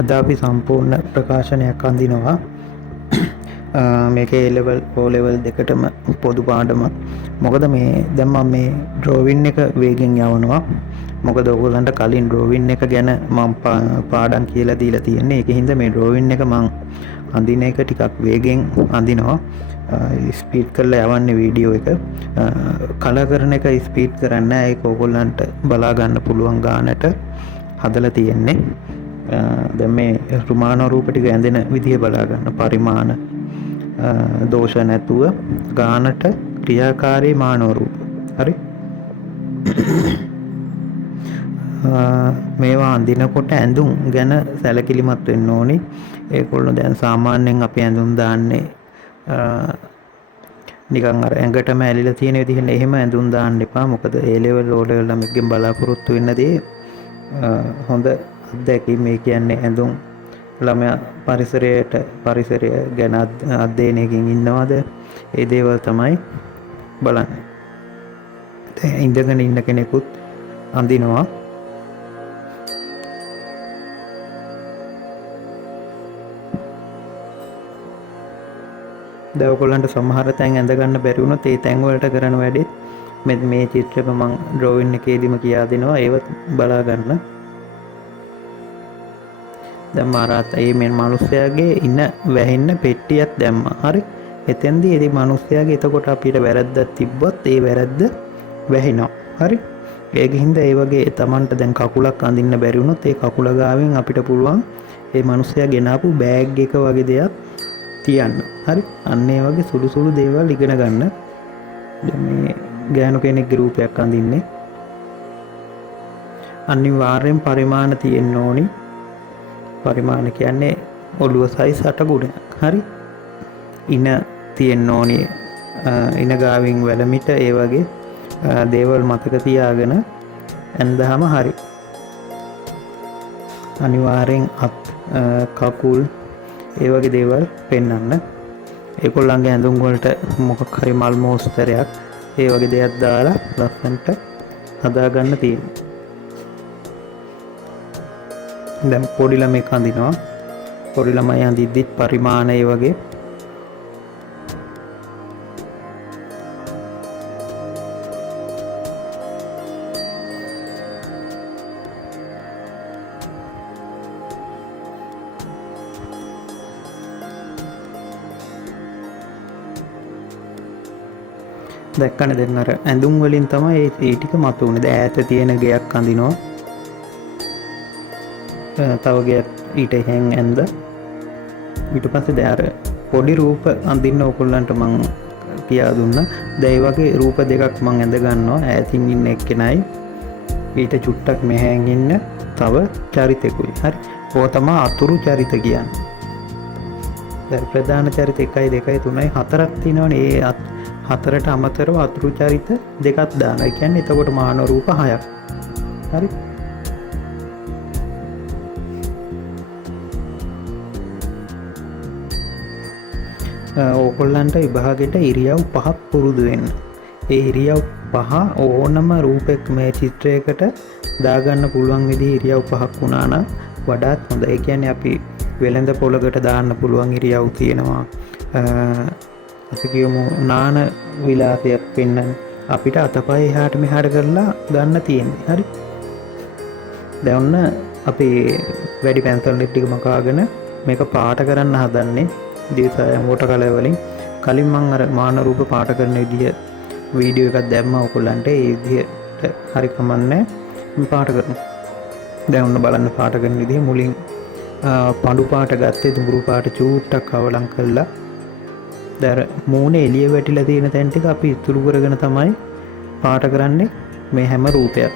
අද අපි සම්පූර්ණ ප්‍රකාශනයක් අඳිනවා. මේක A level O level දෙකටම පොදු පාඩම. මොකද මේ දැන් මම මේ ඩ්‍රෝවින් එක වේගෙන් යවනවා. මොකද ඔයගොල්ලන්ට කලින් ඩ්‍රෝවින් එක ගැන මම පාඩම් කියලා දීලා තියෙන්නේ. ඒකින්ද මේ ඩ්‍රෝවින් එක මම අඳින එක ටිකක් වේගෙන් අඳිනවා. ස්පීඩ් කරලා යවන්නේ වීඩියෝ එක. කලර් කරන එක ස්පීඩ් කරන්නේ නැහැ. ඒක ඔයගොල්ලන්ට බලා ගන්න පුළුවන් ගානට හදලා තියෙන්නේ. දැන් මේ රුමාන රූප ටික ඇඳෙන විදිය බලා ගන්න. පරිමාණ දෝෂ නැතුව ගානට ක්‍රියාකාරී මානව රූප. හරි. මේවා අඳිනකොට ඇඳුම් ගැන සැලකිලිමත් වෙන්න ඕනි. ඒගොල්ලෝ දැන් සාමාන්‍යයෙන් අපි ඇඳුම් දාන්නේ නිකන් අර ඇඟටම ඇලිලා තියෙන විදිහට එහෙම ඇඳුම් දාන්න එපා. මොකද A level O level ළමෙක්ගෙන් බලාපොරොත්තු වෙන්න දේ හොඳ අත්දැකීම්. මේ කියන්නේ ඇඳුම් ළමයා පරිසරය ගැන අධ්‍යයනයකින් ඉන්නවද? ඒ දේවල් තමයි බලන්නේ. දැන් ඉඳගෙන ඉන්න කෙනෙකුත් අඳිනවා. දැන් ඔයගොල්ලන්ට සමහර තැන් ඇඳ ගන්න බැරි වුණොත් ඒ තැන් වලට කරන වැඩෙත් මේ චිත්‍රෙම මම ඩ්‍රෝවින් එකේදීම කියා දෙනවා. ඒවත් බලා ගන්න. දැන් මාරාත් මේ මිනිස්යාගේ ඉන්න වැහෙන්න පෙට්ටියක් දැම්මා. හරි. එතෙන්දී ඒ මිනිස්යාගේ එතකොට අපිට වැරද්දක් තිබ්බොත් ඒ වැරද්ද වැහෙනවා. හරි. ඒකින්ද ඒ වගේ Tamanට දැන් කකුලක් අඳින්න බැරි වුණොත් ඒ කකුල ගාවෙන් අපිට පුළුවන් ඒ මිනිස්යා ගෙනාපු බෑග් එක වගේ දෙයක් තියන්න. හරි. අන්න ඒ වගේ සුළු සුළු දේවල් ඉගෙන ගන්න. දැන් මේ ගෑනු කෙනෙක්ගේ රූපයක් අඳින්නේ. අනිවාර්යෙන් පරිමාණ තියෙන්න ඕනි. පරිමාණ කියන්නේ ඔළුව සයිස් 8 ගුණයක්. හරි. ඉන තියෙන්න ඕනි. ඉන ගාවින් වැලමිට ඒ වගේ දේවල් මතක තියාගෙන ඇඳහම හරි. අනිවාර්යෙන් අත් කකුල් ඒ වගේ දේවල් පෙන්වන්න. ඒගොල්ලන්ගේ ඇඳුම් වලට මොකක් හරි මල් මෝස්තරයක් ඒ වගේ දෙයක් දාලා ලස්සනට හදා ගන්න තියෙනවා. දැන් පොඩි ළමෙක් අඳිනවා. පොඩි ළමයි අඳිද්දිත් පරිමාණ ඒ වගේ දැක්කනේ. දැන් අර ඇඳුම් වලින් තමයි ඒ ටික මතුවුනේ. දැන් ඈත තියෙන ගයක් අඳිනවා. තව ගයක් ඊට එහෙන් ඇඳ. ඊට පස්සේ දැන් අර පොඩි රූප අඳින්න ඕගොල්ලන්ට මං කියා දුන්නා. දැන් ඒ වගේ රූප දෙකක් මං ඇඳ ගන්නවා. ඈතින් ඉන්න එක්කෙනයි ඊට චුට්ටක් මෙහෙන් ඉන්න තව චරිතෙකුයි. හරි. ඕක තමයි අතුරු චරිත කියන්නේ. දැන් ප්‍රධාන චරිත 1 2 3 4ක් තියෙනවනේ. ඒ හතරට අමතරව අතුරු චරිත දෙකක් දානවා. ඒ කියන්නේ එතකොට මානව රූප 6ක්. හරි. ඕගොල්ලන්ට විභාගෙට ඉරියව් 5ක් පුරුදු වෙන්න. ඒ ඉරියව් 5 ඕනම රූපයක් මේ චිත්‍රයකට දාගන්න පුළුවන් විදිහේ ඉරියව් 5ක් වුණා නම් වඩාත් හොඳයි. ඒ කියන්නේ අපි වෙළඳ පොලකට දාන්න පුළුවන් ඉරියව් තියෙනවා. අපි කියමු නාන විලාසයක් පෙන්වන්න අපිට අතපය එහාට මෙහාට කරලා ගන්න තියෙන්නේ. හරි. දැන් ඔන්න අපි වැඩි පැන්සල් ටික මකාගෙන මේක පාට කරන්න හදන්නේ. දිවසයන් වෝටර් කලර් වලින් කලින් මම අර මාන රූප පාට කරන විදිය වීඩියෝ එකක් දැම්මා ඔයගොල්ලන්ට. ඒ විදියට හරි කමන්නේ මම පාට කරනවා. දැන් ඔන්න බලන්න පාට කරන විදිය. මුලින් පඳු පාට ගත්තේ දුඹුරු පාට චූට්ටක් අවලං කරලා දැන් මූණේ එළිය වැටිලා තියෙන තැන් ටික අපි ඉතුරු කරගෙන තමයි පාට කරන්නේ මේ හැම රූපයක්.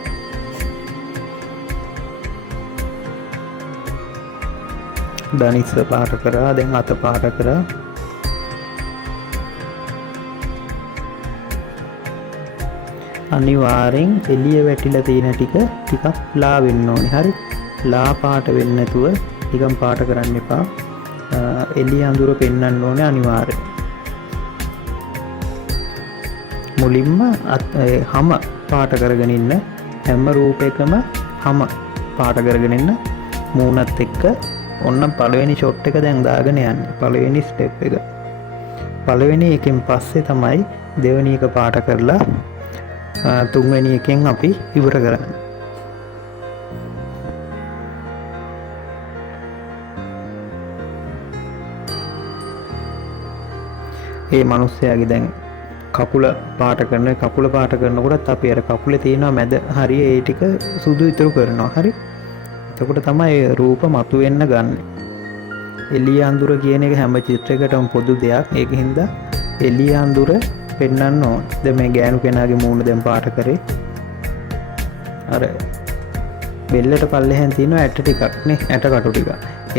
දනිස්ස පාට කරා. දැන් අත පාට කරා. අනිවාර්යෙන් එළිය වැටිලා තියෙන ටිකක් ලා වෙන්න ඕනේ. හරි. ලා පාට වෙන්නේ නැතුව නිකන් පාට කරන්න එපා. එළිය අඳුර පෙන්වන්න ඕනේ අනිවාර්යෙන්. මුලින්ම හැම පාට කරගෙන ඉන්න හැම රූපයකම හැම පාට කරගෙන ඉන්න. මූණත් එක්ක ඔන්න පළවෙනි ෂොට් එක දැන් දාගෙන යන්නේ. පළවෙනි ස්ටෙප් එක. පළවෙනි එකෙන් පස්සේ තමයි දෙවෙනි එක පාට කරලා තුන්වෙනි එකෙන් අපි ඉවර කරන්නේ. ඒ මිනිස්සයාගේ දැන් කකුල පාට කරනකොටත් අපි අර කකුලේ තියෙන මැද හරිය ඒ ටික සුදු ඉතුරු කරනවා. හරි. එතකොට තමයි රූප මතුවෙන්න ගන්න. එළිය අඳුර කියන එක හැම චිත්‍රයකටම පොදු දෙයක්. ඒකින්ද එළිය අඳුර පෙන්වන්න ඕන. දැන් මේ ගෑනු කෙනාගේ මූණ දැන් පාට කරේ. අර බෙල්ලට පල්ලෙහෙන් තියෙන ඇට ටිකක් නේ, ඇට කටු ටික.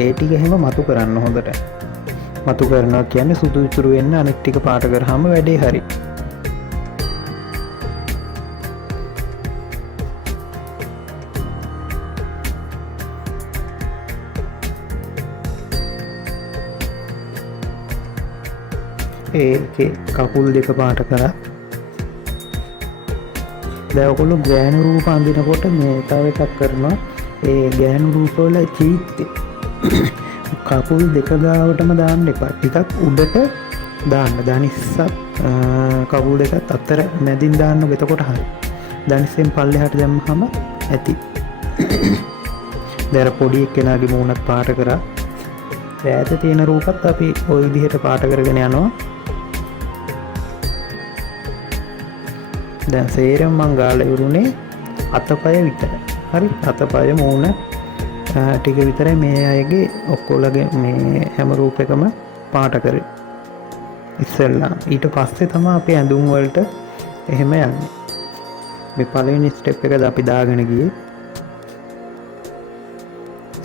ඒ ටික එහෙම මතු කරන්න හොඳට. මතු කරනවා කියන්නේ සුදු ඉතුරු වෙන්න අනෙක් ටික පාට කරාම වැඩේ හරි. ඒකේ කකුල් දෙක පාට කරා. දැන් ඔයගොල්ලෝ ගෑනු රූප අඳිනකොට මේ තව එකක් කරනවා. ඒ ගෑනු රූපවල චීත්තේ කකුල් දෙක ගාවටම දාන්න එපා. ටිකක් උඩට දාන්න. දනිස්සක් කකුල් දෙකත් අතර මැදින් දාන්න. එතකොට හරි. දනිස්සෙන් පල්ලෙහාට දැම්මහම ඇති. දැන් පොඩි එක්කෙනාගේ මූණත් පාට කරා. ඈත තියෙන රූපත් අපි ওই විදිහට පාට කරගෙන යනවා. දැන් සේරම මං ගාලා ඉවරුනේ අතපය විතර. හරි. අතපය මූණ ටික විතරයි මේ අයගේ ඔක්කොලගේ මේ හැම රූපයකම පාට කරේ ඉස්සෙල්ලා. ඊට පස්සේ තමයි අපි ඇඳුම් වලට එහෙම යන්නේ. මේ පළවෙනි ස්ටෙප් එකද අපි දාගෙන ගියේ.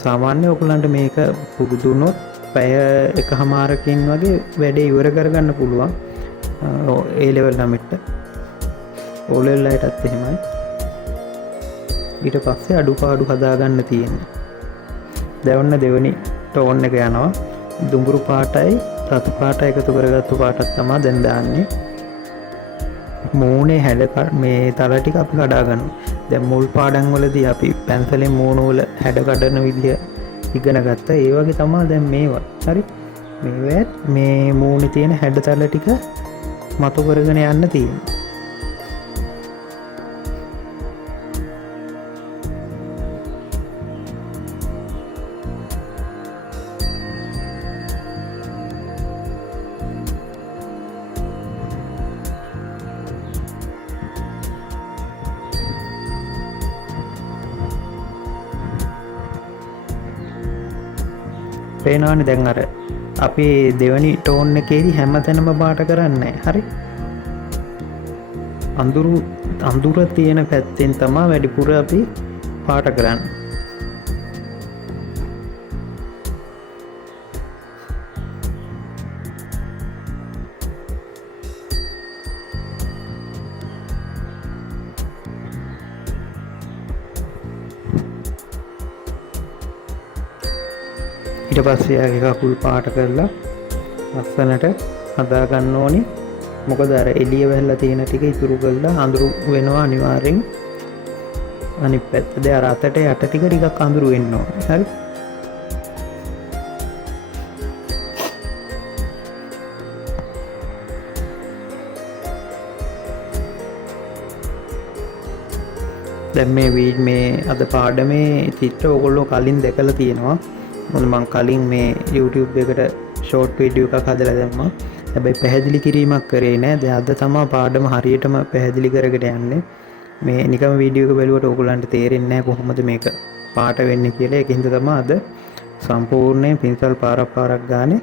සාමාන්‍ය ඔයගලන්ට මේක පුරුදු වුණොත් පැය එකමාරකින් වගේ වැඩේ ඉවර කරගන්න පුළුවන්. ඒ ලෙවල් ළමෙට ඕ ලෙවල් අයටත් එහෙමයි. ඊට පස්සේ අඩුපාඩු හදාගන්න තියෙන්නේ. දැන් දෙවෙනි ටෝන් එක යනවා. දුඹුරු පාටයි රතු පාටයි එකතු කරගත්තු පාටක් තමයි දැන් දාන්නේ. මූණේ හැඩ මේ තල ටික අපි කඩා ගන්නවා. දැන් මුල් පාඩම් වලදී අපි පැන්සලෙන් මූණ වල හැඩ කඩන විදිය ඉගෙන ගත්තා. ඒ වගේ තමයි දැන් මේවා. හරි. මේවත් මේ මූණේ තියෙන හැඩ තල ටික මතු කරගෙන යන්න තියෙනවා. පේනවනේ දැන් අර අපි දෙවනි ටෝන් එකේදී හැමතැනම පාට කරන්නේ. හරි. අඳුර තියෙන පැත්තෙන් තමයි වැඩිපුර අපි පාට කරන්නේ. ඊට පස්සේ යාගේ කකුල් පාට කරලා ලස්සනට හදා ගන්න ඕනේ. මොකද අර එළිය වැල්ලා තියෙන ටික ඉතුරු කරලා අඳුරු වෙනවා අනිවාර්යෙන්. අනිත් පැත්ත දැන් අර අතට යට ටිකක් අඳුරු වෙන්න ඕනේ. හරි. දැන් මේ අද පාඩමේ චිත්‍ර ඔයගොල්ලෝ කලින් දැකලා තියෙනවා. මොකද මං කලින් මේ YouTube එකට ෂෝට් වීඩියෝ එකක් හදලා දැම්මා. හැබැයි පැහැදිලි කිරීමක් කරේ නෑ. දැන් අද තමයි පාඩම හරියටම පැහැදිලි කරගෙන යන්නේ. මේ නිකම් වීඩියෝ එක බැලුවට ඔයගොල්ලන්ට තේරෙන්නේ නෑ කොහොමද මේක පාට වෙන්නේ කියලා. ඒකින්ද තමයි අද සම්පූර්ණයෙන් පින්සල් පාරක් ගානේ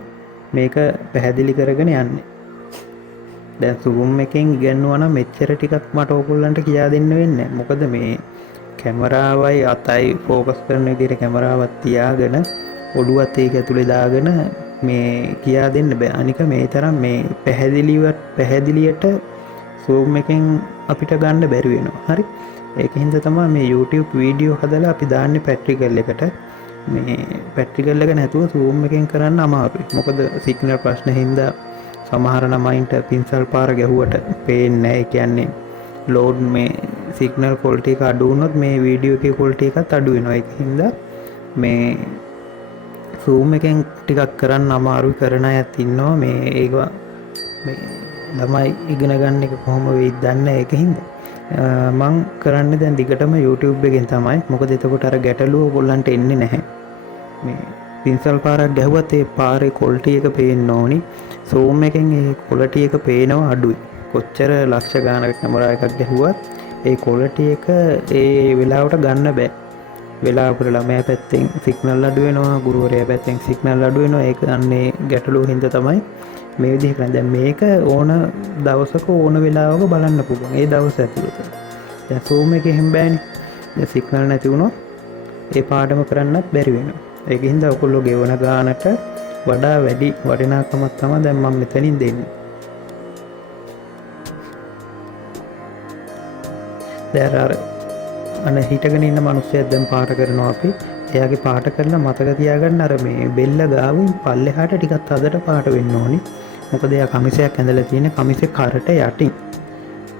මේක පැහැදිලි කරගෙන යන්නේ. දැන් zoom එකෙන් ඉගෙනුවා නම් මෙච්චර ටිකක් මට ඔයගොල්ලන්ට කියා දෙන්න වෙන්නේ නෑ. මොකද මේ කැමරාවයි අතයි ફોකස් කරන විදිහට කැමරාවත් තියාගෙන ඔළුවත් ඒක ඇතුලේ දාගෙන මේ කියා දෙන්න බෑ. අනික මේ තරම් මේ පැහැදිලියට zoom එකෙන් අපිට ගන්න බැරි වෙනවා. හරි. ඒකින්ද තමයි මේ YouTube වීඩියෝ හදලා අපි දාන්නේ පැට්‍රිකල් එකට. මේ පැට්‍රිකල් එක නැතුව zoom එකෙන් කරන්න අමාරුයි. මොකද සිග්නල් ප්‍රශ්න හින්දා සමහර ළමයින්ට පින්සල් පාර ගැහුවට පේන්නේ නැහැ. ඒ කියන්නේ ලෝඩ් මේ සිග්නල් ක්වොලිටි එක අඩු වුණොත් මේ වීඩියෝ එකේ ක්වොලිටි එකත් අඩු වෙනවා. ඒකින්ද මේ සූම් එකෙන් ටිකක් කරන්න අමාරුයි කරන අයත් ඉන්නවා මේ ඒවා මේ ළමයි ඉගෙන ගන්න එක කොහොම වෙයිද දන්නේ නැහැ ඒක හින්දා මං කරන්නේ දැන් දිගටම YouTube එකෙන් තමයි මොකද එතකොට අර ගැටලුව ඔයගොල්ලන්ට එන්නේ නැහැ මේ පින්සල් පාරක් ගැහුවත් ඒ පාරේ ක්වොලිටි එක පේන්න ඕනි සූම් එකෙන් ඒ ක්වොලිටි එක පේනවා අඩුයි කොච්චර ලක්ෂ ගානකට කැමරා එකක් ගැහුවත් ඒ ක්වොලිටි එක ඒ වෙලාවට ගන්න බෑ වෙලාවකට ළමයා පැත්තෙන් සිග්නල් අඩු වෙනවා ගුරුවරයා පැත්තෙන් සිග්නල් අඩු වෙනවා ඒක අන්නේ ගැටලුව හින්දා තමයි මේ විදිහ කරන්නේ දැන් මේක ඕන දවසක ඕන වෙලාවක බලන්න පුළුවන් ඒ දවස් ඇතුළත දැන් සූම් එකේ හැම බෑනේ දැන් සිග්නල් නැති වුණොත් ඒ පාඩම කරන්නත් බැරි වෙනවා ඒක හින්දා ඔයගොල්ලෝ ගෙවන ගානට වඩා වැඩි වටිනාකමක් තමයි දැන් මම මෙතනින් දෙන්නේ දැන් අර අනේ හිටගෙන ඉන්න මිනිස්සෙක් දැන් පාට කරනවා අපි එයාගේ පාට කරලා මතක තියාගන්න අර මේ බෙල්ල ගාවින් පල්ලෙහාට ටිකක් අදට පාට වෙන්න ඕනි මොකද එයා කමිසයක් ඇඳලා තියෙන කමිසේ කරට යටින්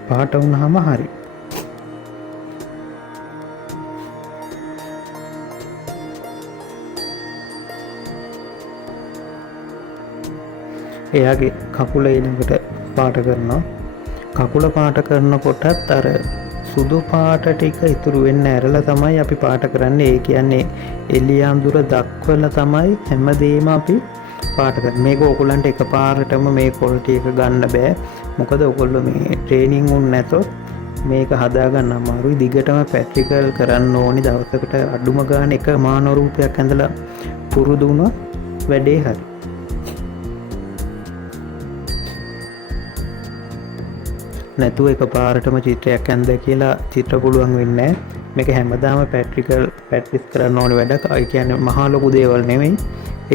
පාට වුණාම හරි එයාගේ කකුල ඊළඟට පාට කරනවා කකුල පාට කරනකොටත් අර සුදු පාට ටික ඉතුරු වෙන්න ඇරලා තමයි අපි පාට කරන්නේ ඒ කියන්නේ එළිය අඳුර දක්වලා තමයි හැමදේම අපි පාට කරන්නේ මේක ඕගොල්ලන්ට එකපාරටම මේ ක්වොලිටි එක ගන්න බෑ මොකද ඕගොල්ලෝ මේ ට්‍රේනින් උන් නැතොත් මේක හදාගන්න අමාරුයි දිගටම ප්‍රැක්ටිකල් කරන්න ඕනි දවසකට අඩුම ගානේ එක මාන රූපයක් ඇඳලා පුරුදු වුණොත් වැඩේ හරි නැතුව එකපාරටම චිත්‍රයක් ඇඳ කියලා චිත්‍ර පුළුවන් වෙන්නේ නැහැ මේක හැමදාම ප්‍රැක්ටිස් කරන්න ඕන වැඩක් ඒ කියන්නේ මහා ලොකු දේවල් නෙමෙයි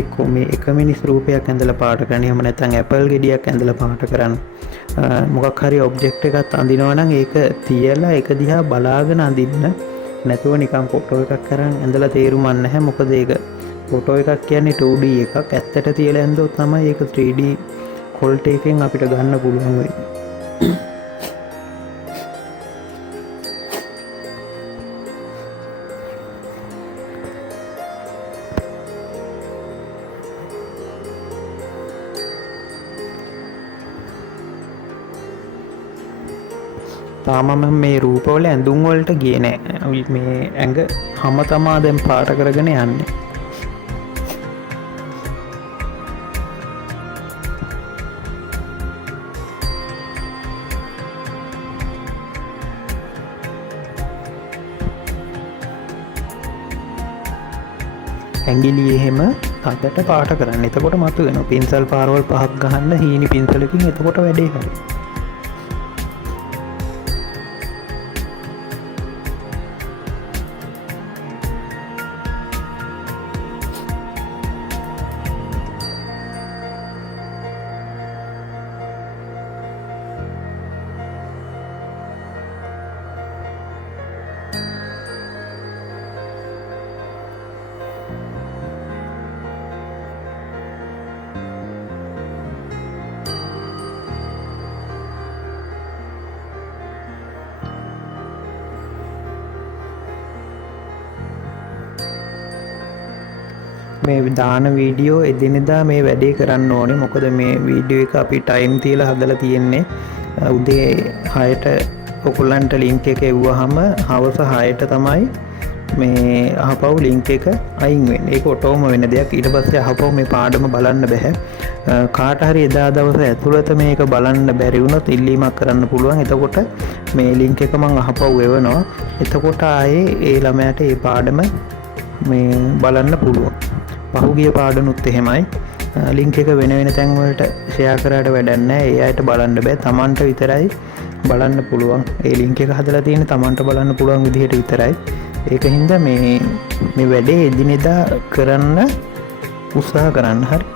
එක්කෝ මේ එක මිනිස් රූපයක් ඇඳලා පාට කරන්න එහෙම නැත්නම් ඇපල් ගෙඩියක් ඇඳලා පාට කරන්න මොකක් හරි ඔබ්ජෙක්ට් එකක් අඳිනවා නම් ඒක තියලා ඒක දිහා බලාගෙන අඳින්න නැතුව නිකන් ෆොටෝ එකක් කරන් ඇඳලා තේරුමක් නැහැ මොකද ඒක ෆොටෝ එකක් කියන්නේ 2D එකක් ඇත්තට තියලා ඇඳුවොත් තමයි ඒක 3D ක්වොලිටි එකෙන් අපිට ගන්න පුළුවන් වෙන්නේ තාම මම මේ රූපවල ඇඳුම් වලට ගියේ නෑ මේ ඇඟ හැම තමා දැන් පාට කරගෙන යන්නේ ඇඟිලි එහෙම අතට පාට කරන්න එතකොට මතුවෙනවා පින්සල් පාරවල් 5ක් ගහන්න හීනි පින්සලකින් එතකොට වැඩේ හරි මේ දාන වීඩියෝ එදිනෙදා මේ වැඩේ කරන්න ඕනේ මොකද මේ වීඩියෝ එක අපි ටයිම් තියලා හදලා තියෙන්නේ උදේ 6ට ඔයගොල්ලන්ට ලින්ක් එක එවුවාම හවස 6ට තමයි මේ අහපව් ලින්ක් එක අයින් වෙන්නේ ඒක ඔටෝම වෙන දෙයක් ඊට පස්සේ අහපව් මේ පාඩම බලන්න බෑ කාට හරි එදා දවස ඇතුළත මේක බලන්න බැරි වුණොත් ඉල්ලීමක් කරන්න පුළුවන් එතකොට මේ ලින්ක් එක මම අහපව් එවනවා එතකොට ආයේ ඒ ළමයාට ඒ පාඩම මේ බලන්න පුළුවන් පහුගිය පාඩනුත් එහෙමයි ලින්ක් එක වෙන වෙන තැන් වලට ෂෙයා කරාට වැඩක් නැහැ ඒ අයට බලන්න බෑ Tamanට විතරයි බලන්න පුළුවන් ඒ ලින්ක් එක හදලා තියෙන්නේ Tamanට බලන්න පුළුවන් විදිහට විතරයි ඒක හින්දා මේ වැඩේ එදිනෙදා කරන්න උත්සාහ කරන්න හරි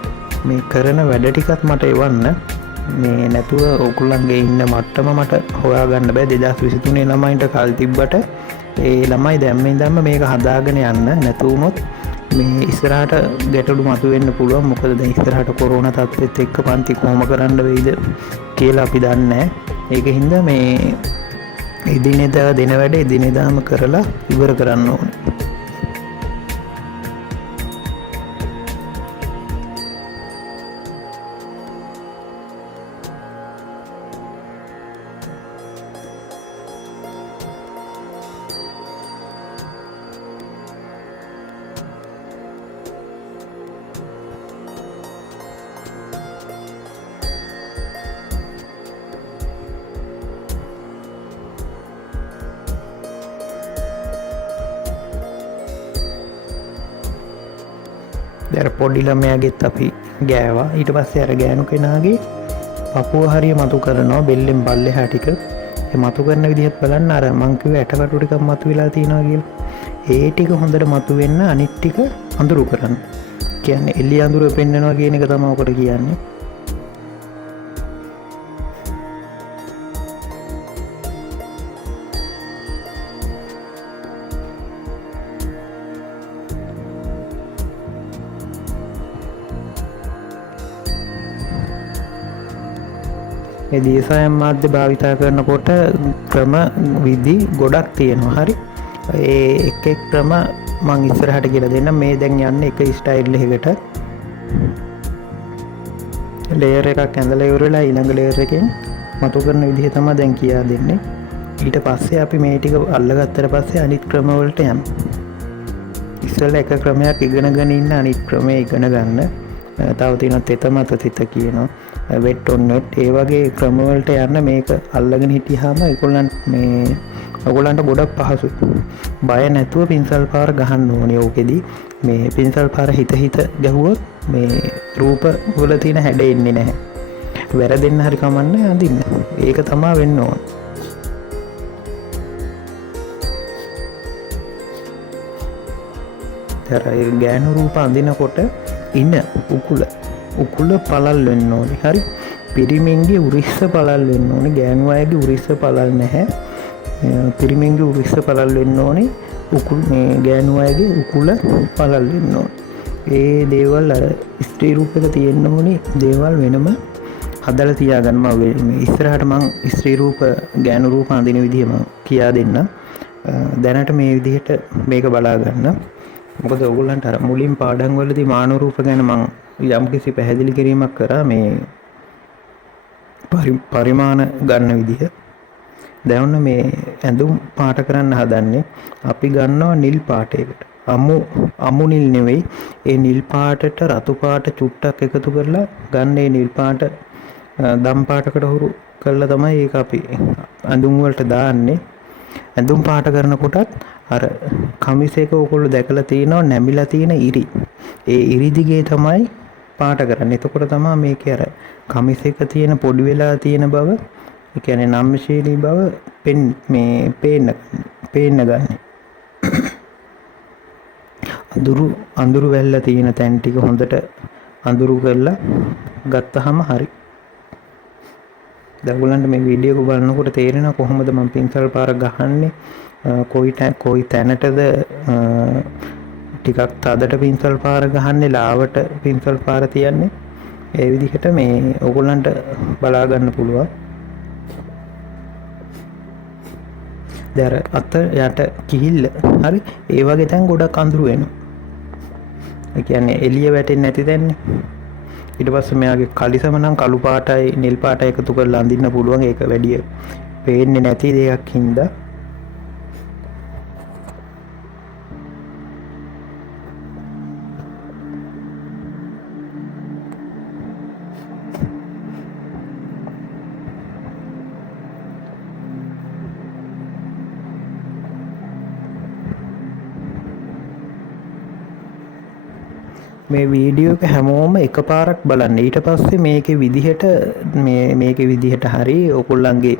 මේ කරන වැඩ ටිකත් මට එවන්න මේ නැතුව ඔයගොල්ලන්ගේ ඉන්න මට්ටම මට හොයාගන්න බෑ 2023 ළමයින්ට කල් තිබ්බට ඒ ළමයි දැම්මේ ඉඳන්ම මේක හදාගෙන යන්න නැතු වුණොත් මේ ඉස්සරහට ගැටලු මතුවෙන්න පුළුවන් මොකද දැන් ඉස්සරහට කොරෝනා තත්ත්වෙත් එක්ක පන්ති කොහොම කරන්න වෙයිද කියලා අපි දන්නේ නැහැ. ඒක හින්දා මේ එදිනෙදා දින වැඩ එදිනෙදාම කරලා ඉවර කරන්න ඕනේ. දැන් පොඩි ළමයාගෙත් අපි ගෑවා. ඊට පස්සේ අර ගෑනු කෙනාගේ පපුව හරිය මතු කරනවා බෙල්ලෙන් බල්ලෙහා ටික. ඒ මතු කරන විදිහත් බලන්න. අර මං කිව්ව ඇටකටු ටිකක් මතු වෙලා තියෙනවා කියලා. ඒ ටික හොඳට මතු වෙන්න අනිත් ටික අඳුරු කරන්න. කියන්නේ එළිය අඳුර පෙන්නනවා කියන එක තමයි ඔකට කියන්නේ. මේ දියසයන් මාධ්‍ය භාවිතා කරනකොට ක්‍රම විදි ගොඩක් තියෙනවා. හරි. ඒ එක ක්‍රම මං ඉස්සරහට කියලා දෙන්න. මේ දැන් යන්නේ එක ස්ටයිල් එකකට. ලේයර් එකක් ඇඳලා ඉවරලා ඊළඟ ලේයර් එකෙන් මතු කරන විදිහ තමයි දැන් කියා දෙන්නේ. ඊට පස්සේ අපි මේ ටික අල්ලගත්තට පස්සේ අනිත් ක්‍රම වලට යන්න. ඉස්සෙල්ලා එක ක්‍රමයක් ඉගෙනගෙන ඉන්න අනිත් ක්‍රමය ඉගෙන ගන්න. තව තියෙනවා තෙත මත තෙත කියනවා. වෙට් ඔන් වෙට් ඒ වගේ ක්‍රම වලට යන්න මේක අල්ලගෙන හිටියාම ඔයගොල්ලන්ට ගොඩක් පහසුයි. බය නැතුව පින්සල් පාර ගහන්න ඕනේ. ඕකෙදී මේ පින්සල් පාර හිත ගැහුවොත් මේ රූප වල තියෙන හැඩ එන්නේ නැහැ. වැරදෙන්න හරි කමන්නේ අඳින්න. ඒක තමයි වෙන්න ඕන. ගෑනු රූප අඳිනකොට ඉන්න උකුල පළල් වෙන්න ඕනේ. හරි. පිරිමින්ගේ උරිස්ස පළල් වෙන්න ඕනේ. ගෑනු අයගේ උරිස්ස පළල් නැහැ. පිරිමින්ගේ උරිස්ස පළල් වෙන්න ඕනේ. මේ ගෑනු අයගේ උකුල පළල් වෙන්න ඕනේ. ඒ දේවල් අර ස්ත්‍රී රූපයක තියෙන්න ඕනේ දේවල් වෙනම හදලා තියාගන්න. මම ඉස්සරහට මං ස්ත්‍රී රූප ගෑනු රූප අඳින විදිහ මම කියා දෙන්නම්. දැනට මේ විදිහට මේක බලා ගන්න. මොකද ඔයගොල්ලන්ට අර මුලින් පාඩම් වලදී මානව රූප ගැන මම යම්කිසි පැහැදිලි කිරීමක් කරා. මේ පරිමාණ ගන්න විදිහ. දැන් මේ ඇඳුම් පාට කරන්න හදන්නේ අපි ගන්නවා නිල් පාටයකට. අමු නිල් නෙවෙයි. ඒ නිල් පාටට රතු පාට චුට්ටක් එකතු කරලා ගන්න. ඒ නිල් පාට දම් පාටකට හුරු කරලා තමයි ඒක අපි ඇඳුම් වලට දාන්නේ. ඇඳුම් පාට කරනකොටත් අර කමිස එක ඔයගොල්ලෝ දැකලා තියෙනවා නැමිලා තියෙන ඉරි. ඒ ඉරි දිගේ තමයි පාට කරන්නේ. එතකොට තමයි මේකේ අර කමිස එක තියෙන පොඩි වෙලා තියෙන බව, ඒ කියන්නේ නම්‍යශීලී බව පේන්න ගන්න. අඳුරු වැල්ලා තියෙන තැන් ටික හොඳට අඳුරු කරලා ගත්තාම හරි. දැන් ඔයගොල්ලන්ට මේ වීඩියෝ එක බලනකොට තේරෙනවා කොහොමද මම පින්සල් පාර ගහන්නේ. කොයි තැනටද ටිකක් තදට පින්සල් පාර ගහන්නේ, ලාවට පින්සල් පාර තියන්නේ. ඒ විදිහට මේ ඔයගොල්ලන්ට බලා ගන්න පුළුවන්. දැන් අත යට කිහිල්ල හරි ඒ වගේ තැන් ගොඩක් අඳුරු වෙනවා. ඒ කියන්නේ එළිය වැටෙන්නේ නැති තැන්නේ. ඊට පස්සේ මෙයාගේ කලිසම නම් කළු පාටයි නිල් පාටයි එකතු කරලා අඳින්න පුළුවන්. ඒක වැඩි පේන්නේ නැති දෙයක් හින්දා. මේ වීඩියෝ එක හැමෝම එකපාරක් බලන්න. ඊට පස්සේ මේකේ විදිහට හරි ඔයගොල්ලන්ගේ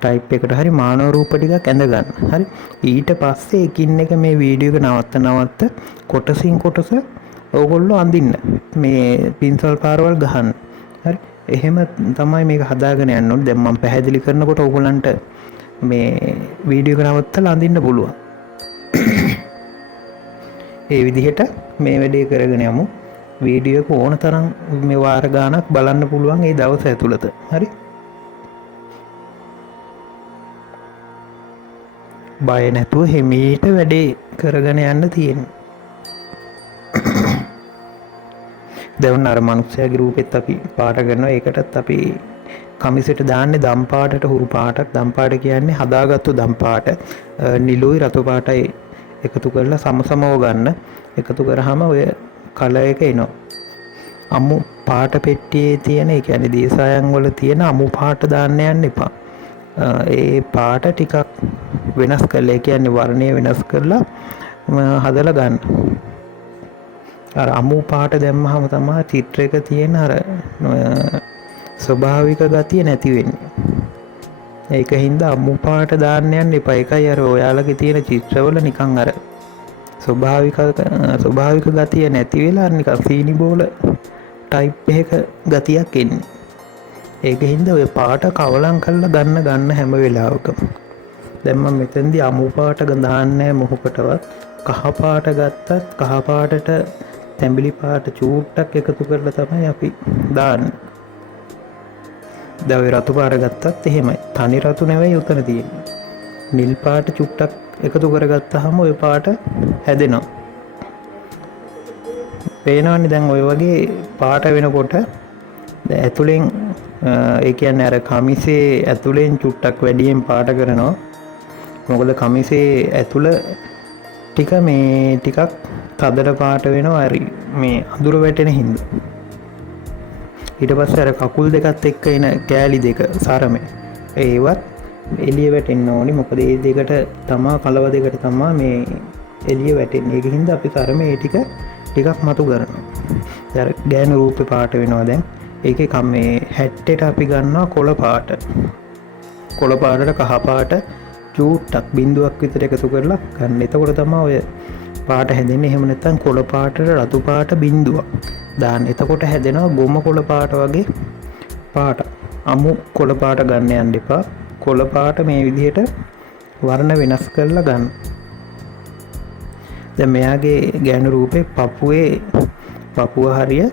ටයිප් එකට හරි මානව රූප ටිකක් ඇඳ ගන්න. හරි. ඊට පස්සේ එකින් එක මේ වීඩියෝ එක නවත්ත කොටසින් කොටස ඔයගොල්ලෝ අඳින්න. මේ පින්සල් පාරවල් ගහන්න. හරි. එහෙම තමයි මේක හදාගෙන යන්න ඕනේ. දැන් මම පැහැදිලි කරනකොට ඔයගොල්ලන්ට මේ වීඩියෝ එක නවත්තලා අඳින්න පුළුවන්. ඒ විදිහට මේ වැඩේ කරගෙන යමු. වීඩියෝ එක ඕන තරම් මේ වාර ගානක් බලන්න පුළුවන් ඒ දවස් ඇතුළත. හරි. බය නැතුව හිමීට වැඩේ කරගෙන යන්න තියෙනවා. දැන් අර මනුස්සයාගේ රූපෙත් අපි පාට කරනවා. ඒකටත් අපි කමිසෙට දාන්නේ දම් පාටට හුරු පාටක්. දම් පාට කියන්නේ හදාගත්තු දම් පාට. නිලුයි රතු පාටයි එකතු කරලා සමසමව ගන්න. එකතු කරාම ඔය කලර් එක එනවා. අමු පාට පෙට්ටියේ තියෙන, ඒ කියන්නේ දේසායන් වල තියෙන අමු පාට දාන්න යන්න එපා. ඒ පාට ටිකක් වෙනස් කරලා, ඒ කියන්නේ වර්ණය වෙනස් කරලා හදලා ගන්න. අර අමු පාට දැම්මහම තමයි චිත්‍රයක තියෙන අර ස්වභාවික ගතිය නැති වෙන්නේ. ඒක හින්දා අමු පාට දාන්න යන්න එපා. ඒකයි අර ඔයාලගේ තියෙන චිත්‍රවල නිකන් අර ස්වභාවික ගතිය නැති වෙලා නිකන් සීනි බෝල ටයිප් එකක ගතියක් එන්නේ. ඒක හින්දා ඔය පාට කවලම් කරලා ගන්න හැම වෙලාවකම. දැන් මම මෙතෙන්දී අමු පාට දාන්නේ නැහැ මොහොකටවත්. කහ පාට ගත්තත් කහ පාටට තැඹිලි පාට චූට්ටක් එකතු කරලා තමයි අපි දාන්නේ. දැන් ඔය රතු පාට ගත්තත් එහෙමයි. තනි රතු නෙවෙයි උතන තියෙන්නේ. නිල් පාට චුට්ටක් එකතු කරගත්තාම ওই පාට හැදෙනවා. පේනවනේ දැන් ඔය වගේ පාට වෙනකොට ඇතුලෙන් ඒ කියන්නේ අර කමිසේ ඇතුලෙන් චුට්ටක් වැඩියෙන් පාට කරනවා. මොකද කමිසේ ඇතුල ටික මේ ටිකක් තදට පාට වෙනවා හරි මේ අඳුර වැටෙන හින්දා. ඊට පස්සේ අර කකුල් දෙකත් එක්ක එන කෑලි දෙක සරමේ ඒවත් එළිය වැටෙන්න ඕනි. මොකද මේ දෙකට තමා කලව දෙකට තමා මේ එළිය වැටෙන්නේ. ඒක හින්දා අපි සරමේ ටිකක් මතු කරනවා. දැන් ගෑනු රූපේ පාට වෙනවා දැන්. ඒකේ මේ හැට්ටේට අපි ගන්නවා කොළ පාට. කොළ පාටට කහ පාට චූට්ටක් බිඳුවක් විතර එකතු කරලා ගන්න. එතකොට තමයි ඔය පාට හැදෙන්නේ. එහෙම නැත්නම් කොළ පාටට රතු පාට බිඳුවක් දාන්න. එතකොට හැදෙනවා ගොම කොළ පාට වගේ පාට. අමු කොළ පාට ගන්න යන්න එපා. කොළ පාට මේ විදිහට වර්ණ වෙනස් කරලා ගන්න. දැන් මෙයාගේ ගෑනු රූපේ පපුව හරිය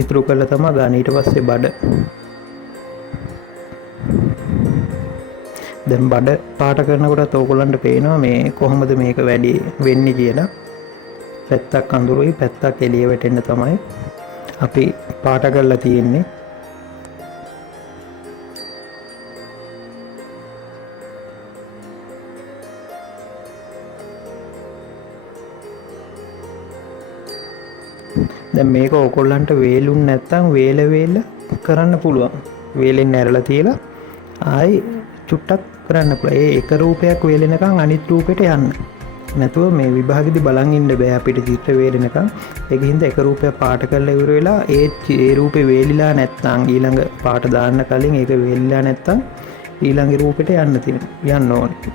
ඉතුරු කරලා තමයි ගන්න. ඊට පස්සේ බඩ. දැන් බඩ පාට කරනකොටත් ඕගොල්ලන්ට පේනවා මේ කොහොමද මේක වැඩි වෙන්නේ කියලා. පැත්තක් අඳුරුයි පැත්තක් එළිය වැටෙන්න තමයි අපි පාට කරලා තියෙන්නේ. දැන් මේක ඕගොල්ලන්ට වේලුන් නැත්තම් වේල කරන්න පුළුවන්. වේලෙන් ඇරලා තියලා ආයි චුට්ටක් කරන්න පුළුවන්. ඒ එක රූපයක් වේලෙනකන් අනිත් රූපෙට යන්න. නැතුව මේ විභාගෙදි බලන් ඉන්න බෑ අපිට චිත්‍ර වේලෙනකන්. ඒක හින්දා එක රූපයක් පාට කරලා ඉවර වෙලා ඒ රූපේ වේලිලා නැත්තම් ඊළඟ පාට දාන්න කලින් ඒක වේලිලා නැත්තම් ඊළඟ රූපෙට යන්න ඕනේ.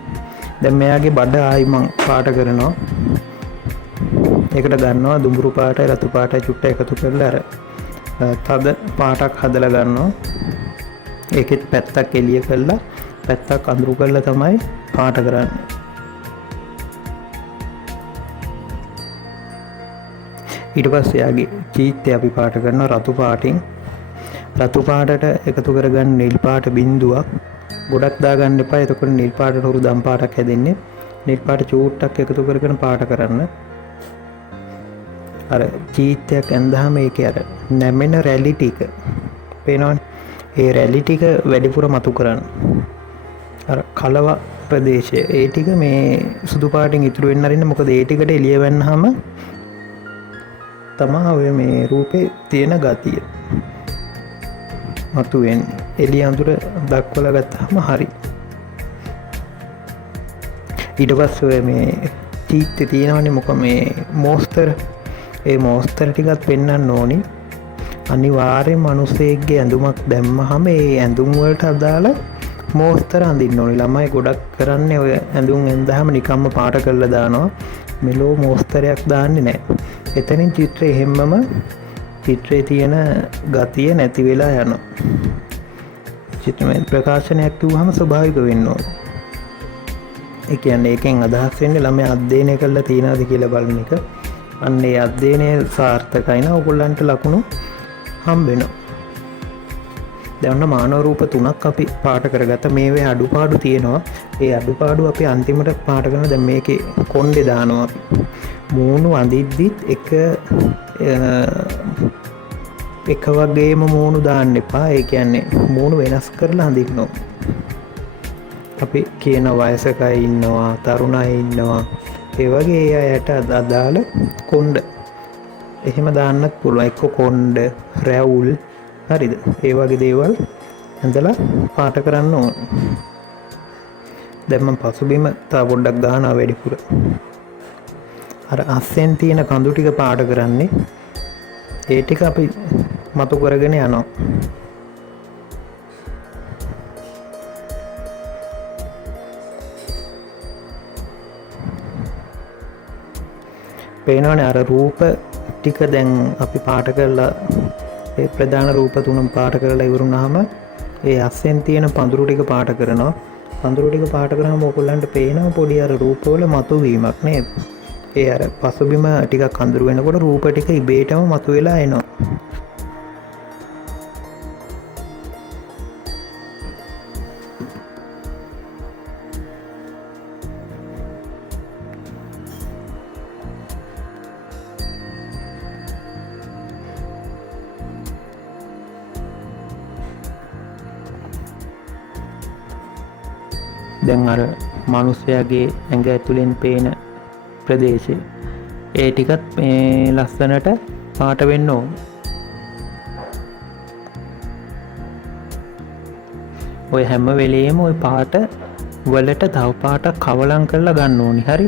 දැන් මෙයාගේ බඩ ආයි මං පාට කරනවා. ඒකට ගන්නවා දුඹුරු පාටයි රතු පාටයි චුට්ට එකතු කරලා අර තද පාටක් හදලා ගන්නවා. ඒකෙත් පැත්තක් එළිය කරලා පැත්තක් අඳුරු කරලා තමයි පාට කරන්නේ. ඊට පස්සේ යාගේ චීත්තේ අපි පාට කරනවා රතු පාටින්. රතු පාටට එකතු කරගන්න නිල් පාට බිඳුවක් ගොඩක් දාගන්න එපා. එතකොට නිල් පාටට උරු දම් පාටක් හැදෙන්නේ. නිල් පාට චූට්ටක් එකතු කරගෙන පාට කරන්න. අර චීත්තයක් ඇඳහම ඒකේ අර නැමෙන රැලි ටික පේනවනේ. ඒ රැලි ටික වැඩිපුර මතු කරන්න. අර කලව ප්‍රදේශය ඒ ටික මේ සුදු පාටින් ඉතුරු වෙන්න අරින්න. මොකද ඒ ටිකට එළිය වෙන්නාම තමා ඔය මේ රූපේ තියෙන ගතිය මතු වෙන්නේ. එළිය අඳුර දක්වලා ගත්තාම හරි. ඊට පස්සේ ඔය මේ චීත්තේ තියෙනවනේ මොක මේ මෝස්තර. ඒ මෝස්තර ටිකත් පෙන්වන්න ඕනි. අනිවාර්යයෙන් මිනිස්සෙක්ගේ ඇඳුමක් දැම්මහම ඒ ඇඳුම් වලට අදාළ මෝස්තර අඳින්න ඕනි. ළමයි ගොඩක් කරන්නේ ඔය ඇඳුම් ඇඳහම නිකම්ම පාට කරලා දානවා. මෙලෝ මෝස්තරයක් දාන්නේ නැහැ. එතනින් චිත්‍රය හැමම චිත්‍රයේ තියෙන ගතිය නැති වෙලා යනවා. චිත්‍රමය ප්‍රකාශනයක් කිව්වහම ස්වභාවික වෙන්න ඕන. ඒ කියන්නේ ඒකෙන් අදහස් වෙන්නේ ළමයා අධ්‍යයනය කරලා තියනවාද කියලා බලන එක. අන්න ඒ අධ්‍යයනය සාර්ථකයි නම් ඔයගොල්ලන්ට ලකුණු හම්බ වෙනවා. දැන් මානව රූප 3ක් අපි පාට කරගත්ත. මේවේ අඩුපාඩු තියෙනවා. ඒ අඩුපාඩු අපි අන්තිමට පාට කරනවා. දැන් මේකේ කොණ්ඩේ දානවා අපි. මූණු අඳිද්දිත් එක වගේම මූණු දාන්න එපා. ඒ කියන්නේ මූණු වෙනස් කරලා අඳින්න ඕන. අපි කියන වයසක අය ඉන්නවා, තරුණ අය ඉන්නවා. ඒ වගේ ඒ අයට අදාළ කොණ්ඩ එහෙම දාන්නත් පුළුවන්. එක්ක කොණ්ඩ, රැවුල් හරිද? ඒ වගේ දේවල් ඇඳලා පාට කරන්න ඕන. දැන් මම පසුබිම තව පොඩ්ඩක් ගන්නවා වැඩිපුර. අර අස්සෙන් තියෙන කඳු ටික පාට කරන්නේ ඒ ටික අපි මතු කරගෙන යනවා. පේනවනේ අර රූප ටික දැන් අපි පාට කරලා ඒ ප්‍රධාන රූප තුනම පාට කරලා ඉවරුනහම ඒ අස්සෙන් තියෙන පඳුරු ටික පාට කරනවා. පඳුරු ටික පාට කරාම ඔයගොල්ලන්ට පේනවා පොඩි අර රූපවල මතුවීමක් නේද? ඒ අර පසුබිම ටිකක් අඳුර වෙනකොට රූප ටික ඉබේටම මතුවෙලා එනවා. දැන් අර මිනිස්යාගේ ඇඟ ඇතුලෙන් පේන ප්‍රදේශය ඒ ටිකත් මේ ලස්සනට පාට වෙන්න ඕන. ඔය හැම වෙලේම ওই පාට වලට තව පාටක් කවලම් කරලා ගන්න ඕනි. හරි?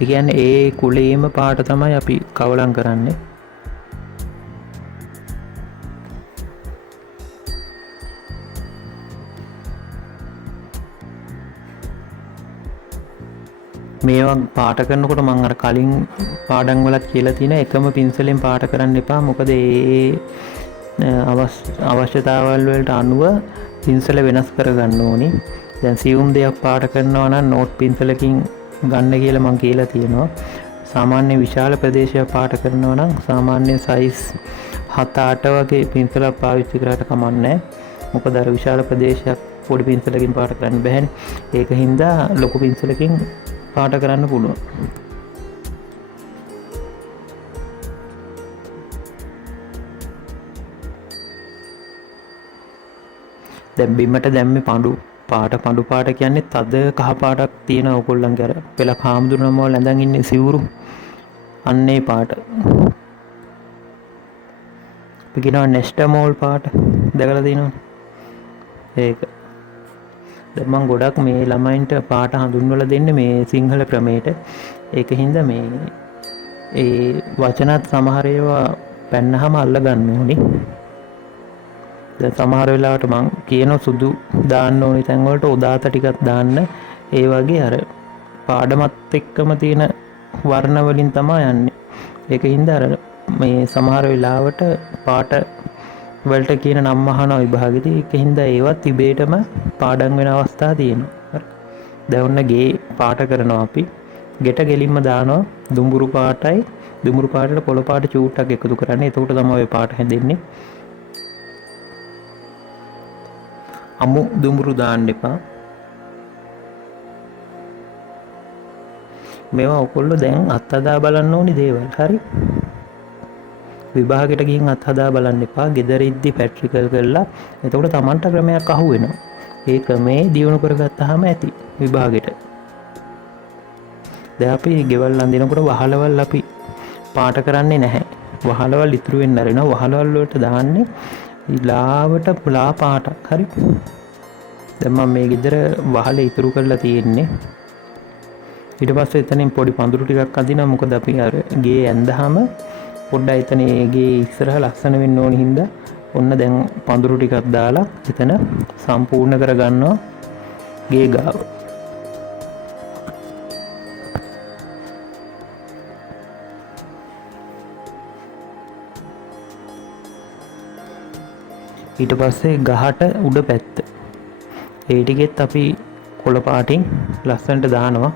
ඒ කියන්නේ ඒ කුලේම පාට තමයි අපි කවලම් කරන්නේ. මේවා පාට කරනකොට මම අර කලින් පාඩම් වලත් කියලා තියෙන එකම පින්සලෙන් පාට කරන්න එපා. මොකද ඒ අවශ්‍යතාවල් වලට අනුව පින්සල වෙනස් කරගන්න ඕනි. දැන් සියුම් දෙයක් පාට කරනවා නම් නෝට් පින්සලකින් ගන්න කියලා මම කියලා තියෙනවා. සාමාන්‍ය විශාල ප්‍රදේශයක් පාට කරනවා නම් සාමාන්‍ය සයිස් 7-8 වගේ පින්සලක් පාවිච්චි කරාට කමක් නැහැ. මොකද අර විශාල ප්‍රදේශයක් පොඩි පින්සලකින් පාට කරන්න බෑනේ. ඒක හින්දා ලොකු පින්සලකින් පාට කරන්න පුළුවන්. දැන් බිමට දැම්මේ පඳු පාට කියන්නේ තද කහ පාටක් තියෙන ඔයගොල්ලන්ගේ අර පෙළ කාමදුරනම වල ඇඳන් ඉන්නේ සිවුරු අන්නේ පාට. අපි කියනවා නෙස්ටමෝල් පාට දැකලා තියෙනවද? ඒක. දැන් මම ගොඩක් මේ ළමයින්ට පාට හඳුන්වලා දෙන්නේ මේ සිංහල ක්‍රමයට. ඒක හින්දා මේ ඒ වචනත් සමහර ඒවා පැන්නහම අල්ල ගන්න ඕනි. දැන් සමහර වෙලාවට මම කියන සුදු දාන්න ඕනි තැන් වලට උදාත ටිකක් දාන්න. ඒ වගේ අර පාඩමත් එක්කම තියෙන වර්ණ වලින් තමයි යන්නේ. ඒක හින්දා අර මේ සමහර වෙලාවට පාට වලට කියන නම් අහනවා විභාගෙදී. ඒක හින්දා ඒවත් ඉබේටම පාඩම් වෙන අවස්ථා තියෙනවා. දැන් ඔන්න ගේ පාට කරනවා අපි. ගෙට ගෙලින්ම දානවා දුඹුරු පාටයි දුඹුරු පාටට පොළ පාට චූට්ටක් එකතු කරන්නේ. එතකොට තමයි ඔය පාට හැදෙන්නේ. අමු දුඹුරු දාන්න එපා. මේවා ඔයගොල්ලෝ දැන් අත්හදා බලන්න ඕනි දේවල්. හරි? විභාගෙට ගිහින් අත්හදා බලන්න එපා. ගෙදරින්දි ප්‍රැක්ටිකල් කරලා එතකොට Tamanට ක්‍රමයක් අහු වෙනවා. ඒ ක්‍රමේ දියුණු කරගත්තාම ඇති විභාගෙට. දැන් අපි ගෙවල් අඳිනකොට වහලවල් අපි පාට කරන්නේ නැහැ. වහලවල් ඉතුරු වෙන්න ආරිනවා. වහලවල් වලට දාන්නේ ලාවට පුලා පාටක්. හරි? දැන් මම මේ ගෙදර වහල ඉතුරු කරලා තියෙන්නේ. ඊට පස්සේ එතනින් පොඩි පඳුරු ටිකක් අඳිනවා. මොකද අපි අර ගේ ඇඳහම පොඩ්ඩක් එතන ගේ ඉස්සරහ ලස්සන වෙන්න ඕන හින්දා ඔන්න දැන් පඳුරු ටිකක් දාලා එතන සම්පූර්ණ කරගන්නවා ගේ ගාව. ඊට පස්සේ ගහට උඩ පැත්ත ඒ ටිකෙත් අපි කොළ පාටින් ලස්සනට දානවා.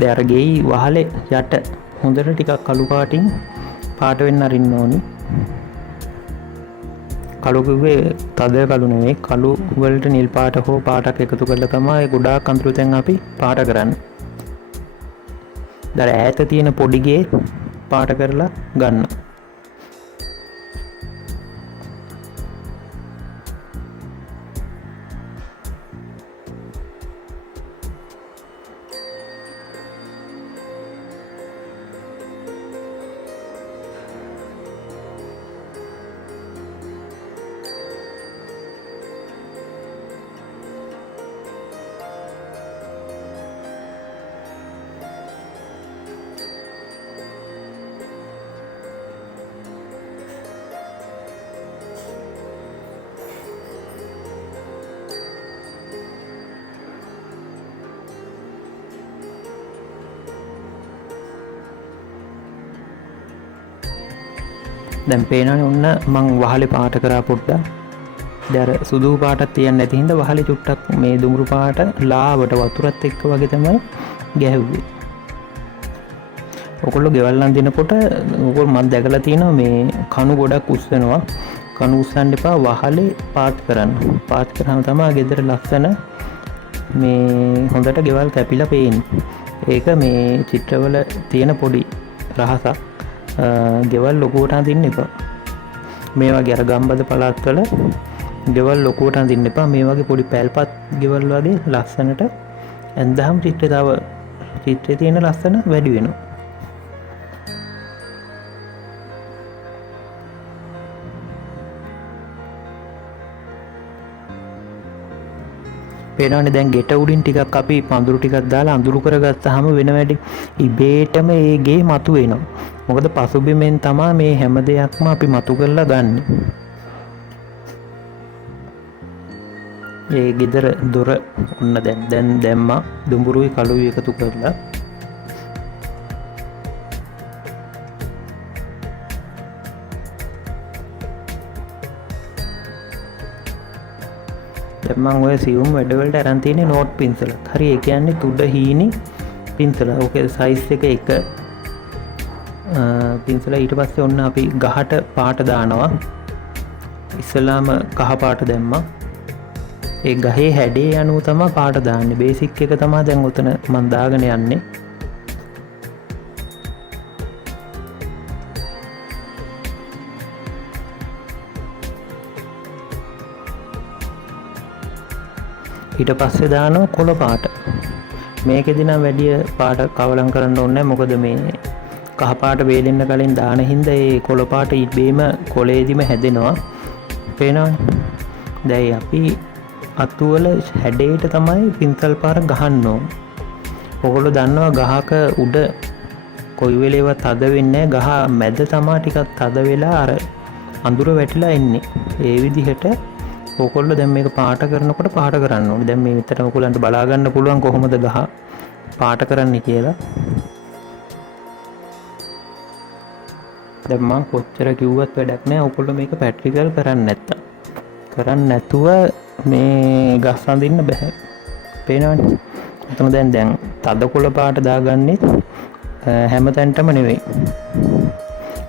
දැන් අර ගෙයි වහලේ යට හොඳට ටිකක් කළු පාටින් පාට වෙන්න අරින්න ඕනි. කළු කිව්වේ තද කළු නෙවෙයි. කළු වලට නිල් පාට හෝ පාටක් එකතු කරලා තමයි ගොඩාක් අඳුරු තැන් අපි පාට කරන්නේ. දැන් ඈත තියෙන පොඩි ගේ පාට කරලා ගන්න. දැන් පේනවනේ ඔන්න මං වහලේ පාට කරා පොඩ්ඩක්. දැන් අර සුදු පාටක් තියන්නේ නැති හින්දා වහලේ චුට්ටක් මේ දුඹුරු පාට ලාවට වතුරත් එක්ක වගේ තමයි ගැහුවේ. ඔයගොල්ලෝ ගෙවල් නම් දිනකොට ඔයගොල්ලෝ මම දැකලා තියෙනවා මේ කණු ගොඩක් උස් වෙනවා. කණු උස්සන්න එපා වහලේ පාත් කරන්න. පාත් කරාම තමයි ගෙදර ලස්සන මේ හොඳට ගෙවල් කැපිලා පේන්නේ. ඒක මේ චිත්‍රවල තියෙන පොඩි රහසක්. ගෙවල් ලොකුවට අඳින්න එපා. මේ වගේ අර ගම්බද පළාත්වල ගෙවල් ලොකුවට අඳින්න එපා. මේ වගේ පොඩි පැල්පත් ගෙවල් වගේ ලස්සනට ඇඳහම චිත්‍රයේ තියෙන ලස්සන වැඩි වෙනවා. පේනවනේ දැන් ගෙට උඩින් ටිකක් අපි පඳුරු ටිකක් දාලා අඳුරු කරගත්තාම වෙන වැඩි ඉබේටම ඒ ගේ මතු වෙනවා. මොකද පසුබිමෙන් තමයි මේ හැම දෙයක්ම අපි මතු කරලා ගන්න. ඒ ගෙදර දොර ඔන්න දැන් දැම්මා දුඹුරුයි කළුයි එකතු කරලා. දැන් මම ඔය සියුම් වැඩවලට අරන් තියෙන්නේ නෝට් පින්සලක්. හරි ඒ කියන්නේ තුඩ හීනි පින්සල. ඕකේ සයිස් එක පින්සල. ඊට පස්සේ ඔන්න අපි ගහට පාට දානවා. ඉස්සලාම කහ පාට දැම්මා. ඒ ගහේ හැඩේ අනුව තමයි පාට දාන්නේ. බේසික් එක තමයි දැන් උතන මම දාගෙන යන්නේ. ඊට පස්සේ දානවා කොළ පාට. මේකෙදි නම් වැඩි පාට කවලම් කරන්න ඕනේ නැහැ. මොකද මේ කහ පාට වේලෙන්න කලින් දාන හින්දා ඒ කොළ පාට ඉබේම කොළේදිම හැදෙනවා. පේනවනේ. දැන් අපි අතුවල හැඩේට තමයි පින්සල් පාර ගහන්න ඕන. ඔයගොල්ලෝ දන්නවා ගහක උඩ කොයි වෙලේවත් තද වෙන්නේ නැහැ. ගහ මැද තමයි ටිකක් තද වෙලා අර අඳුර වැටිලා එන්නේ. ඒ විදිහට ඔයගොල්ලෝ දැන් මේක පාට කරනකොට පාට කරන්න ඕනේ. දැන් මේ විතර ඔයගොල්ලන්ට බලා ගන්න පුළුවන් කොහොමද ගහ පාට කරන්නේ කියලා. දැන් මම කොච්චර කිව්වත් වැඩක් නැහැ. ඔයගොල්ලෝ මේක ප්‍රැක්ටිකල් කරන්නේ නැතුව මේ ගස් අඳින්න බෑ. පේනවනේ. එතන දැන් තද කොළ පාට දාගන්නේ හැම තැනටම නෙවෙයි.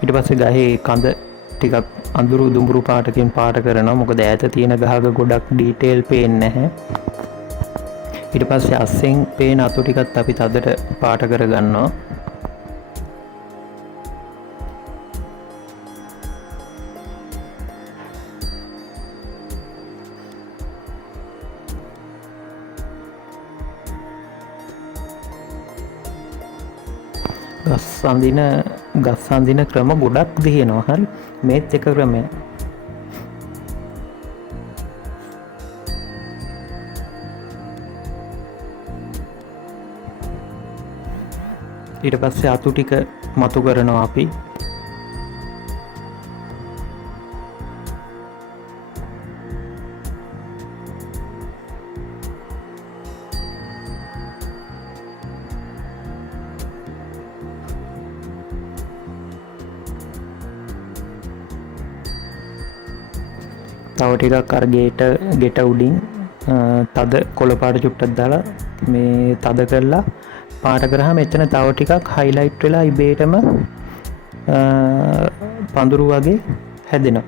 ඊට පස්සේ ගහේ කඳ ටිකක් අඳුරු දුඹුරු පාටකින් පාට කරනවා. මොකද ඈත තියෙන ගහක ගොඩක් ඩීටේල් පේන්නේ නැහැ. ඊට පස්සේ අස්සෙන් පේන අතු ටිකත් අපි තදට පාට කරගන්නවා. ගස් අඳින ක්‍රම ගොඩක් තියෙනවා. හරි මේත් එක ක්‍රමයක්. ඊට පස්සේ අතු ටික මතු කරනවා අපි. තව ටිකක් අර ගෙට උඩින් තද කොළ පාට චුට්ටක් දාලා මේ තද කරලා පාට කරාම එතන තව ටිකක් හයිලයිට් වෙලා ඉබේටම පඳුරු වගේ හැදෙනවා.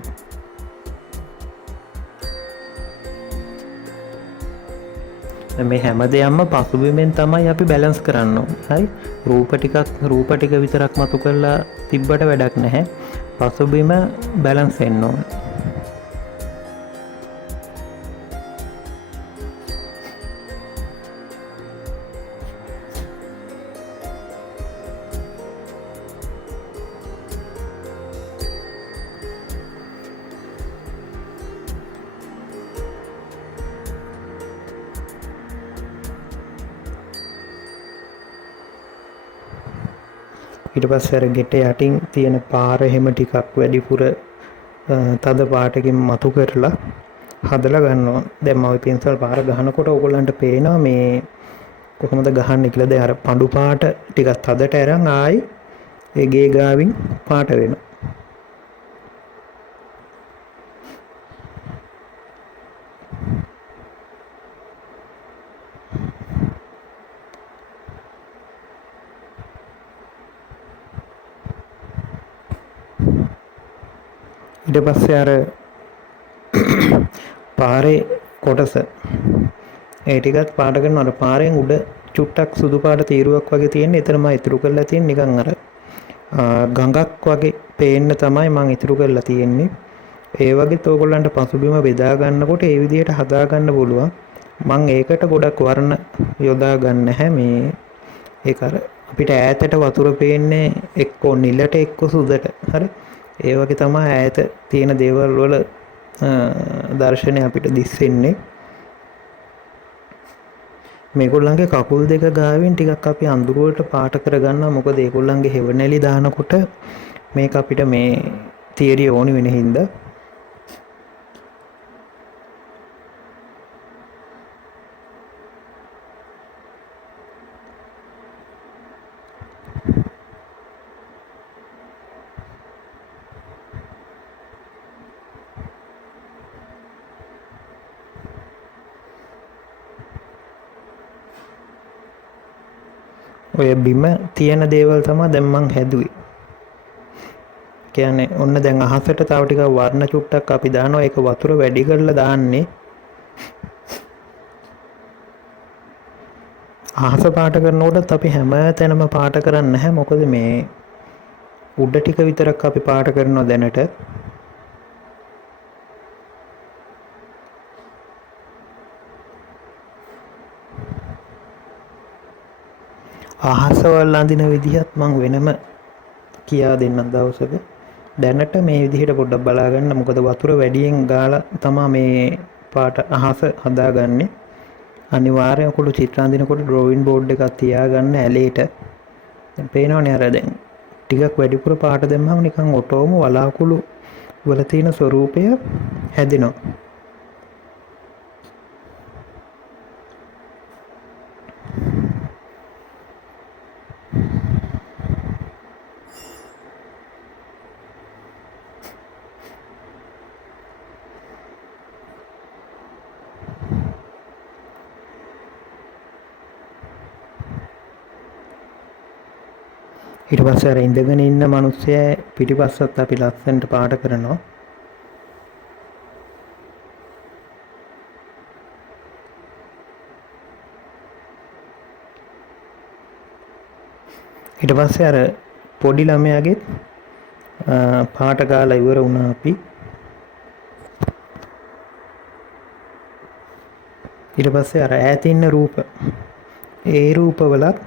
මේ හැම දෙයක්ම පසුබිමෙන් තමයි අපි බැලන්ස් කරන්න ඕනේ. හරි රූප ටික විතරක් මතු කරලා තිබ්බට වැඩක් නැහැ. පසුබිම බැලන්ස් වෙන්න ඕනේ. ඊට පස්සේ අර ගෙට යටින් තියෙන පාර හැම ටිකක් වැඩිපුර තද පාටකින් මතු කරලා හදලා ගන්නවා. දැන් මම පෙන්සල් පාර ගහනකොට ඔයගොල්ලන්ට පේනවා මේ කොහොමද ගහන්නේ කියලා. දැන් අර පඳු පාට ටිකක් තදට අරන් ආයි ඒ ගේ ගාවින් පාට වෙනවා. ඊට පස්සේ අර පාරේ කොටස ඒ ටිකත් පාට කරනවා. අර පාරෙන් උඩ චුට්ටක් සුදු පාට තීරුවක් වගේ තියෙන. එතන මම ඉතුරු කරලා තියෙන නිකන් අර ගඟක් වගේ පේන්න තමයි මම ඉතුරු කරලා තියෙන්නේ. ඒ වගේත් ඕගොල්ලන්ට පසුබිම බෙදා ගන්නකොට ඒ විදිහට හදා ගන්න පුළුවන්. මම ඒකට ගොඩක් වර්ණ යොදා ගන්න නැහැ. මේ ඒක අර අපිට ඈතට වතුර පේන්නේ එක්කෝ නිලට එක්කෝ සුදට. හරි. ඒ වගේ තමයි ඈත තියෙන දේවල් වල දර්ශනය අපිට දිස්සෙන්නේ. මේගොල්ලන්ගේ කකුල් දෙක ගාවින් ටිකක් අපි අඳුරුවට පාට කරගන්නවා. මොකද ඒගොල්ලන්ගේ හෙවණැලි දානකොට මේක අපිට මේ තියරිය ඕනි වෙන හින්දා. ඔය බිම තියෙන දේවල් තමයි දැන් මං හැදුවේ. කියන්නේ ඔන්න දැන් අහසට තව ටිකක් වර්ණ චුට්ටක් අපි දානවා. ඒක වතුර වැඩි කරලා දාන්නේ. අහස පාට කරනකොටත් අපි හැම තැනම පාට කරන්නේ නැහැ. මොකද මේ උඩ ටික විතරක් අපි පාට කරනවා දැනට. අහසවල් අඳින විදිහත් මං වෙනම කියා දෙන්නම් දවසක. දැනට මේ විදිහට පොඩ්ඩක් බලා ගන්න. මොකද වතුර වැඩියෙන් ගාලා තමයි මේ පාට අහස හදාගන්නේ. අනිවාර්යයෙන් ඔයගොල්ලෝ චිත්‍ර අඳිනකොට ඩ්‍රොයින් බෝඩ් එකක් තියාගන්න ඇලේට. දැන් පේනවනේ අර දැන් ටිකක් වැඩිපුර පාට දැම්මම නිකන් ඔටෝම වලාකුළු වල තියෙන ස්වරූපය හැදෙනවා. ඊට පස්සේ අර ඉඳගෙන ඉන්න මිනිස්සයා පිටිපස්සත් අපි ලස්සනට පාට කරනවා. ඊට පස්සේ අර පොඩි ළමයාගේ පාට ගාලා ඉවර වුණා අපි. ඊට පස්සේ අර ඈත ඉන්න රූප ඒ රූපවලත්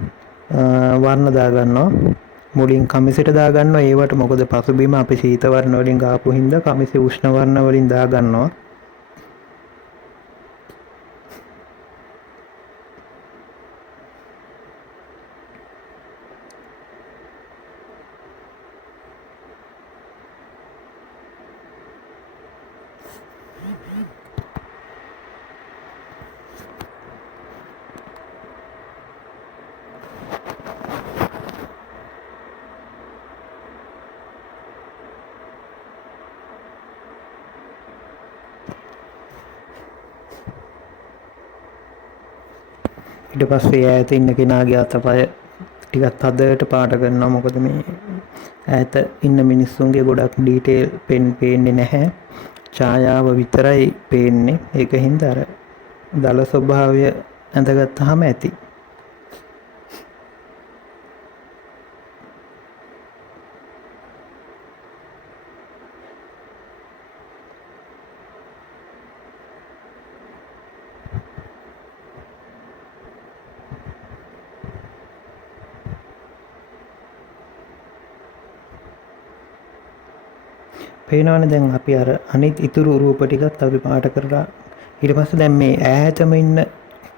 වර්ණ දා ගන්නවා. මුලින් කමිසෙට දා ගන්නවා. ඒවට මොකද පසුබිම අපි සීත වර්ණ වලින් ගාපු හින්දා කමිසෙ උෂ්ණ වර්ණ වලින් දා ගන්නවා. ඊට පස්සේ ඈත ඉන්න කෙනාගේ අතපය ටිකක් හදට පාට කරනවා. මොකද මේ ඈත ඉන්න මිනිස්සුන්ගේ ගොඩක් ඩීටේල් පේන්නේ නැහැ. ඡායාව විතරයි පේන්නේ. ඒක හින්දා අර දල ස්වභාවය ඇඳගත්තාම ඇති. පේනවනේ දැන් අපි අර අනිත් ඉතුරු රූප ටිකත් අපි පාට කරලා ඊට පස්සේ දැන් මේ ඈතම ඉන්න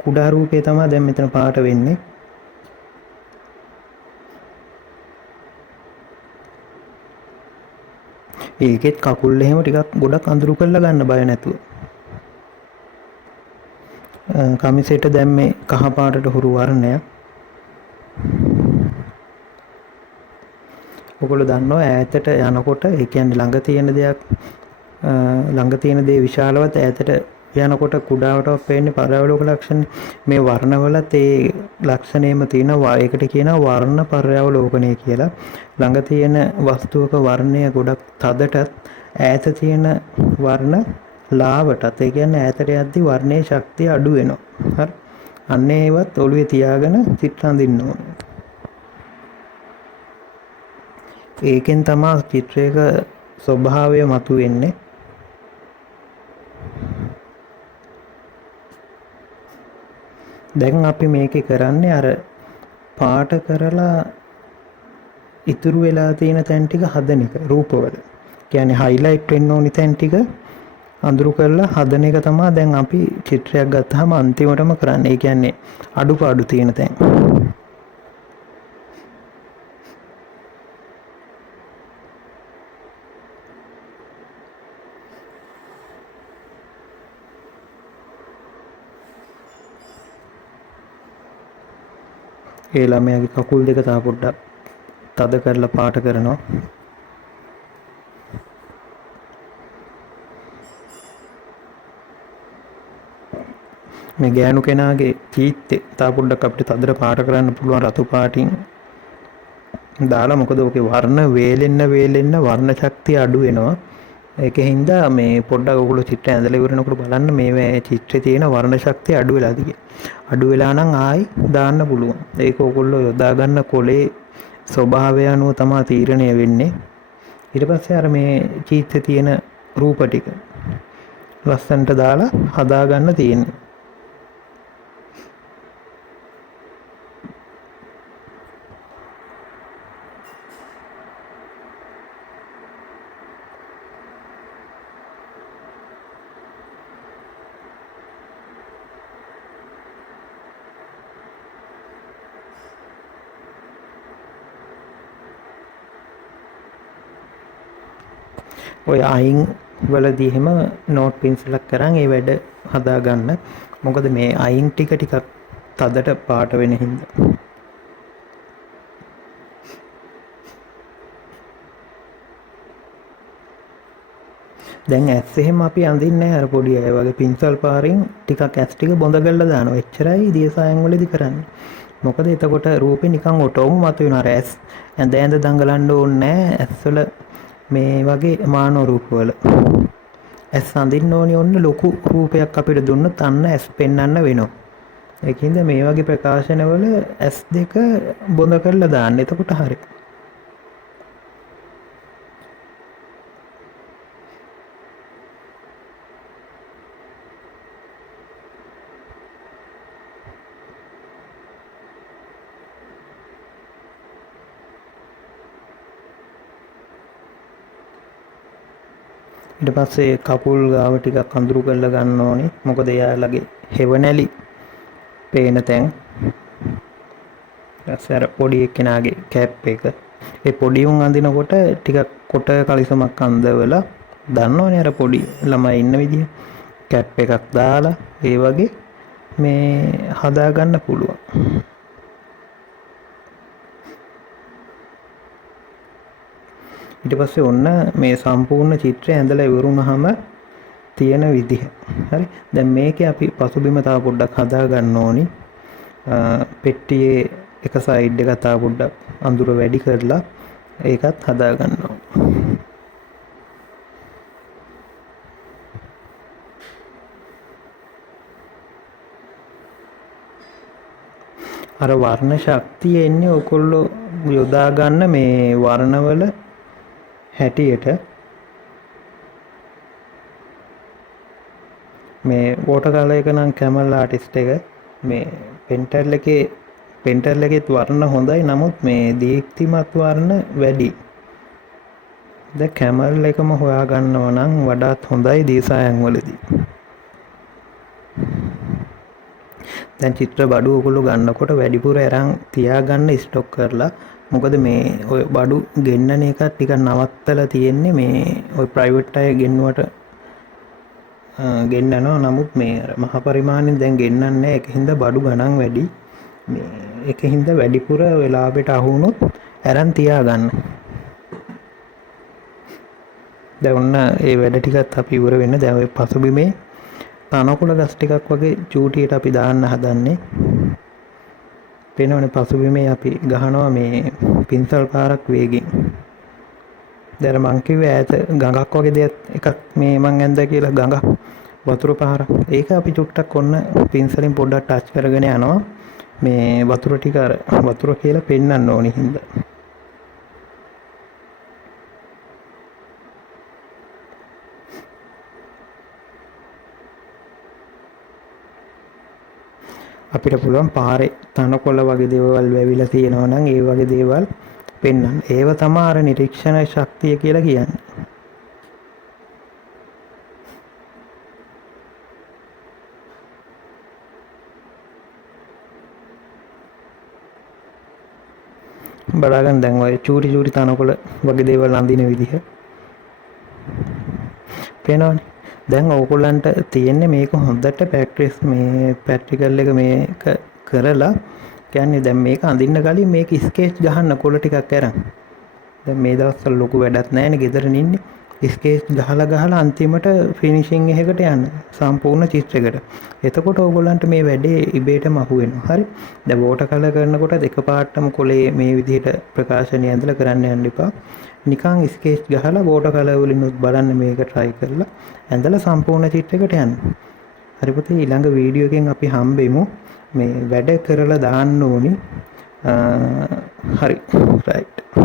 කුඩා රූපේ තමයි දැන් මෙතන පාට වෙන්නේ. ඒකෙත් කකුල් එහෙම ටිකක් ගොඩක් අඳුරු කරලා ගන්න බය නැතුව. කමිසෙට දැන් මේ කහ පාටට හුරු වර්ණයක්. ඔයගොල්ලෝ දන්නවා ඈතට යනකොට ඒ කියන්නේ ළඟ තියෙන දේ විශාලවත් ඈතට යනකොට කුඩාවට පේන්නේ පර්යාවලෝක ලක්ෂණ. මේ වර්ණවලත් ඒ ලක්ෂණයම තියෙනවා. ඒකට කියනවා වර්ණ පර්යාවලෝකනය කියලා. ළඟ තියෙන වස්තුවක වර්ණය ගොඩක් තදටත් ඈත තියෙන වර්ණ ලාවටත් ඒ කියන්නේ ඈතට යද්දි වර්ණයේ ශක්තිය අඩු වෙනවා. හරි. අන්න ඒවත් ඔළුවේ තියාගෙන චිත්‍ර අඳින්න ඕනේ. ඒකෙන් තමයි චිත්‍රයක ස්වභාවය මතුවෙන්නේ. දැන් අපි මේකේ කරන්නේ අර පාට කරලා ඉතුරු වෙලා තියෙන තැන් ටික හදන එක රූපවල. කියන්නේ highlight වෙන්න ඕනි තැන් ටික අඳුරු කරලා හදන එක තමයි දැන් අපි චිත්‍රයක් ගත්තාම අන්තිමටම කරන්නේ. ඒ කියන්නේ අඩුපාඩු තියෙන තැන්. ඒ ළමයාගේ කකුල් දෙක තව පොඩ්ඩක් තද කරලා පාට කරනවා. මේ ගෑනු කෙනාගේ චීත්තේ තව පොඩ්ඩක් අපිට තදට පාට කරන්න පුළුවන් රතු පාටින් දාලා. මොකද ඔකේ වර්ණ වේලෙන්න වර්ණ ශක්තිය අඩු වෙනවා. ඒකෙන් මේ පොඩ්ඩක් ඔයගොල්ලෝ චිත්‍රය ඇඳලා ඉවරනකොට බලන්න මේ චිත්‍රයේ තියෙන වර්ණ ශක්තිය අඩු වෙලාද කියලා. අඩු වෙලා නම් ආයි දාන්න පුළුවන්. ඒක ඔයගොල්ලෝ යොදා ගන්න කොලේ ස්වභාවය අනුව තමයි තීරණය වෙන්නේ. ඊට පස්සේ අර මේ චිත්‍රයේ තියෙන රූප ටික ලස්සනට දාලා හදා ගන්න තියෙන්නේ. ඔය අයින් වලදී එහෙම නෝට් පෙන්සිලක් කරන් ඒ වැඩ හදා ගන්න. මොකද මේ අයින් ටිකක් තදට පාට වෙන හින්දා. දැන් ඇස් එහෙම අපි අඳින්නේ නැහැ අර පොඩි අය වගේ පින්සල් පාරින් ටිකක් ඇස් ටික බොඳ කරලා දානවා. එච්චරයි දියසායන් වලදී කරන්නේ. මොකද එතකොට රූපේ නිකන් ඔටෝම මතුවෙනවා. අර ඇස් ඇඳ දඟලන්න ඕනේ නැහැ ඇස්වල මේ වගේ මානව රූපවල. ඇස් අඳින්න ඕනි ඔන්න ලොකු රූපයක් අපිට දුන්නොත් අන්න ඇස් පෙන්වන්න වෙනවා. ඒකින්ද මේ වගේ ප්‍රකාශනවල ඇස් දෙක බොඳ කරලා දාන්න. එතකොට හරියි. ඊට පස්සේ කකුල් ගාව ටිකක් අඳුරු කරලා ගන්න ඕනේ. මොකද එයාලගේ හෙවණැලි පේන තැන්. ඊට පොඩි එක්කෙනාගේ කැප් එක. ඒ පොඩි උන් අඳිනකොට ටිකක් කොට කලිසමක් අඳවලා දන්නවනේ අර පොඩි ළමයි ඉන්න විදිහ. කැප් එකක් දාලා ඒ වගේ මේ හදා ගන්න පුළුවන්. ඊට පස්සේ ඔන්න මේ සම්පූර්ණ චිත්‍රය ඇඳලා ඉවරුනහම තියෙන විදිහ. හරි. දැන් මේකේ අපි පසුබිම තව පොඩ්ඩක් හදා ගන්න ඕනි. පෙට්ටියේ එක සයිඩ් එක තව පොඩ්ඩක් අඳුර වැඩි කරලා ඒකත් හදා ගන්නවා. අර වර්ණ ශක්තිය එන්නේ ඔයගොල්ලෝ යොදා ගන්න මේ වර්ණවල හැටියට. මේ වෝටර් කලර් එක නම් කැමල් ආටිස්ට් එක මේ පෙන්ටල් එකේ වර්ණ හොඳයි. නමුත් මේ දීප්තිමත් වර්ණ වැඩි. දැන් කැමල් එකම හොයා ගන්නව නම් වඩාත් හොඳයි දියසායන් වලදී. දැන් චිත්‍ර බඩු ඔයගොල්ලෝ ගන්නකොට වැඩිපුර අරන් තියාගන්න ස්ටොක් කරලා. මොකද මේ ඔය බඩු ගෙන්නන එක ටිකක් නවත්තලා තියෙන්නේ. මේ ඔය ප්‍රයිවට් අය ගෙන්නුවට ගෙන්නනවා. නමුත් මේ මහා පරිමාණයෙන් දැන් ගෙන්නන්නේ නැහැ. ඒකින්ද බඩු ගණන් වැඩි. මේ ඒකින්ද වැඩිපුර වෙලාවට අහු වුණොත් අරන් තියාගන්න. දැන් ඔන්න ඒ වැඩ ටිකත් අපි ඉවර වෙන්න. දැන් ඔය පසුබිමේ තනකොළ ගස් ටිකක් වගේ චූටියට අපි දාන්න හදන්නේ. පේනවනේ පසුබිමේ අපි ගහනවා මේ පින්සල් පාරක් වේගෙන්. දැන් මං කිව්වේ ඈත ගඟක් වගේ දෙයක් එකක් මේ මං ඇන්ද කියලා ගඟක් වතුර පහර. ඒක අපි චුට්ටක් ඔන්න පින්සලෙන් පොඩ්ඩක් ටච් කරගෙන යනවා. මේ වතුර ටික අර වතුර කියලා පෙන්වන්න ඕනි හින්දා. අපිට පුළුවන් පාරේ තනකොළ වගේ දේවල් වැවිලා තියෙනවා නම් ඒ වගේ දේවල් පෙන්වන්න. ඒව තමයි අර නිරීක්ෂණ ශක්තිය කියලා කියන්නේ. බලාගන්න දැන් ඔය චූටි චූටි තනකොළ වගේ දේවල් අඳින විදිහ පේනවනේ. දැන් ඕගොල්ලන්ට තියෙන්නේ මේක හොඳට ප්‍රැක්ටිස් මේ ප්‍රැක්ටිකල් එක මේක කරලා කියන්නේ දැන් මේක අඳින්න කලින් මේක ස්කෙච් ගහන්න කොළ ටිකක් අරන්. දැන් මේ දවස්වල ලොකු වැඩක් නැහැනේ ගෙදරනේ ඉන්නේ. ස්කෙච් ගහලා අන්තිමට ෆිනිෂින් එකකට යන්න සම්පූර්ණ චිත්‍රයකට. එතකොට ඕගොල්ලන්ට මේ වැඩේ ඉබේටම අහු වෙනවා. හරි. දැන් වෝටර් කලර් කරනකොට එකපාරටම කොලේ මේ විදිහට ප්‍රකාශනය ඇඳලා කරන්න යන්න එපා. නිකන් ස්කෙච් ගහලා වෝටර් කලර් වලින් උත් බලන්න මේක try කරලා ඇඳලා සම්පූර්ණ චිත්‍රයකට යන්න. හරි පුතේ ඊළඟ වීඩියෝ එකෙන් අපි හම්බෙමු. මේ වැඩ කරලා දාන්න ඕනි. හරි. right.